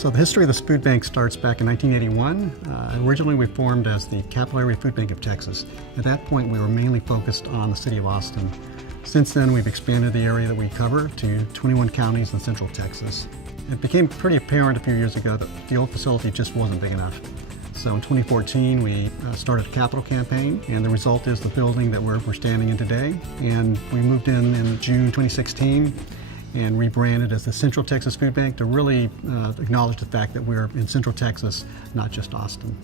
So the history of this food bank starts back in 1981. Originally we formed as the Capillary Food Bank of Texas. At that point we were mainly focused on the city of Austin. Since then we've expanded the area that we cover to 21 counties in central Texas. It became pretty apparent a few years ago that the old facility just wasn't big enough. So in 2014 we started a capital campaign, and the result is the building that we're standing in today. And we moved in June 2016 and rebranded as the Central Texas Food Bank to really acknowledge the fact that we're in Central Texas, not just Austin.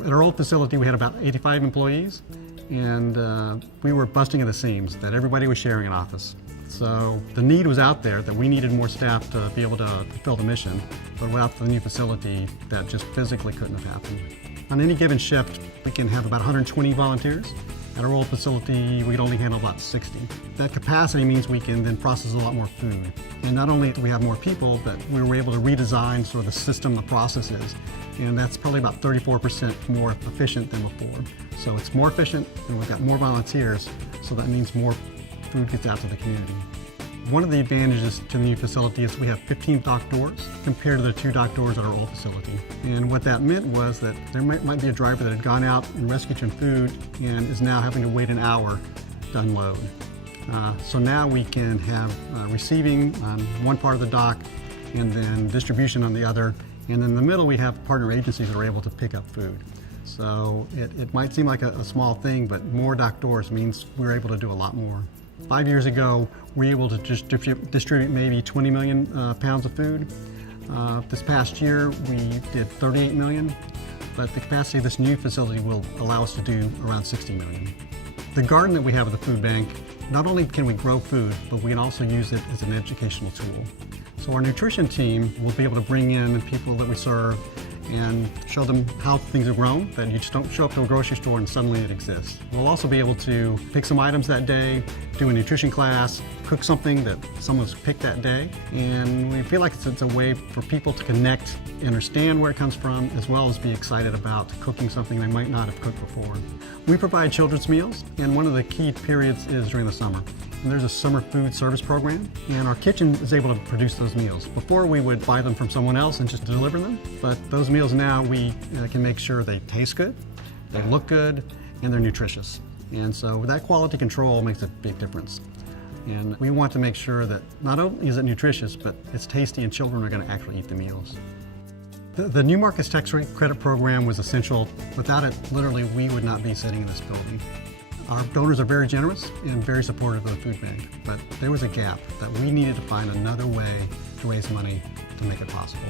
At our old facility we had about 85 employees, and we were busting at the seams that everybody was sharing an office. So the need was out there that we needed more staff to be able to fulfill the mission, but without the new facility that just physically couldn't have happened. On any given shift we can have about 120 volunteers. At our old facility, we could only handle about 60. That capacity means we can then process a lot more food. And not only do we have more people, but we were able to redesign sort of the system, the processes. And that's probably about 34% more efficient than before. So it's more efficient, and we've got more volunteers, so that means more food gets out to the community. One of the advantages to the new facility is we have 15 dock doors compared to the 2 dock doors at our old facility. And what that meant was that there might be a driver that had gone out and rescued some food and is now having to wait an hour to unload. So now we can have receiving on one part of the dock and then distribution on the other. And in the middle we have partner agencies that are able to pick up food. So it might seem like a small thing, but more dock doors means we're able to do a lot more. 5 years ago, we were able to just distribute maybe 20 million pounds of food. This past year, we did 38 million, but the capacity of this new facility will allow us to do around 60 million. The garden that we have at the food bank, not only can we grow food, but we can also use it as an educational tool. So our nutrition team will be able to bring in people that we serve and show them how things are grown, that you just don't show up to a grocery store and suddenly it exists. We'll also be able to pick some items that day, do a nutrition class, cook something that someone's picked that day, and we feel like it's a way for people to connect, understand where it comes from, as well as be excited about cooking something they might not have cooked before. We provide children's meals, and one of the key periods is during the summer. And there's a summer food service program, and our kitchen is able to produce those meals. Before we would buy them from someone else and just deliver them, but those meals now we can make sure they taste good, they look good, and they're nutritious. And so that quality control makes a big difference. And we want to make sure that not only is it nutritious, but it's tasty and children are going to actually eat the meals. The New Markets Tax Credit Program was essential. Without it, literally, we would not be sitting in this building. Our donors are very generous and very supportive of the food bank, but there was a gap that we needed to find another way to raise money to make it possible.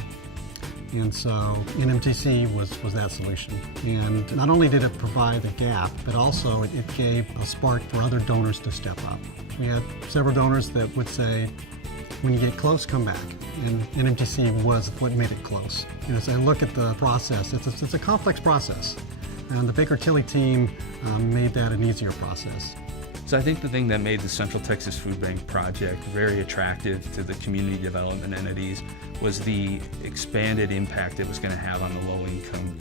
And so NMTC was that solution. And not only did it provide the gap, but also it gave a spark for other donors to step up. We had several donors that would say, when you get close, come back. And NMTC was what made it close. And as I look at the process, it's a complex process. And the Baker Tilly team made that an easier process. So I think the thing that made the Central Texas Food Bank project very attractive to the community development entities was the expanded impact it was going to have on the low-income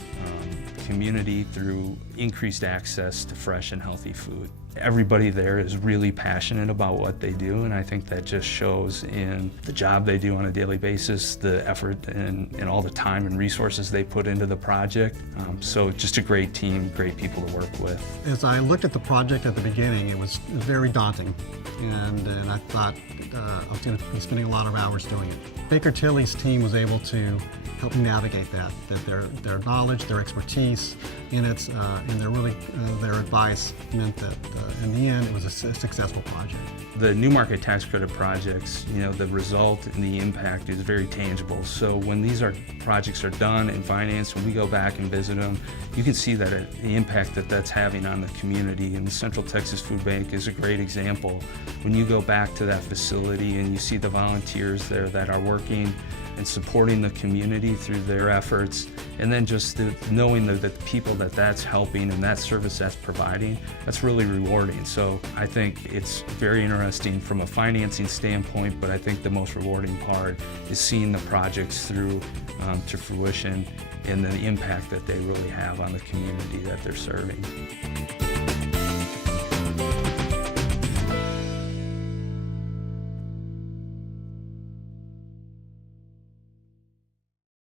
community through increased access to fresh and healthy food. Everybody there is really passionate about what they do, and I think that just shows in the job they do on a daily basis, the effort and all the time and resources they put into the project. So just a great team, great people to work with. As I looked at the project at the beginning, it was very daunting, and I thought I was going to be spending a lot of hours doing it. Baker Tilly's team was able to help me navigate that their knowledge, their expertise, and their advice meant that in the end it was a successful project. The New Market Tax Credit projects, the result and the impact is very tangible. So when these projects are done and financed, when we go back and visit them, you can see that the impact that's having on the community. And the Central Texas Food Bank is a great example. When you go back to that facility and you see the volunteers there that are working and supporting the community through their efforts, and then just knowing that the people that's helping and that service that's providing, that's really rewarding. So I think it's very interesting from a financing standpoint, but I think the most rewarding part is seeing the projects through to fruition and the impact that they really have on the community that they're serving.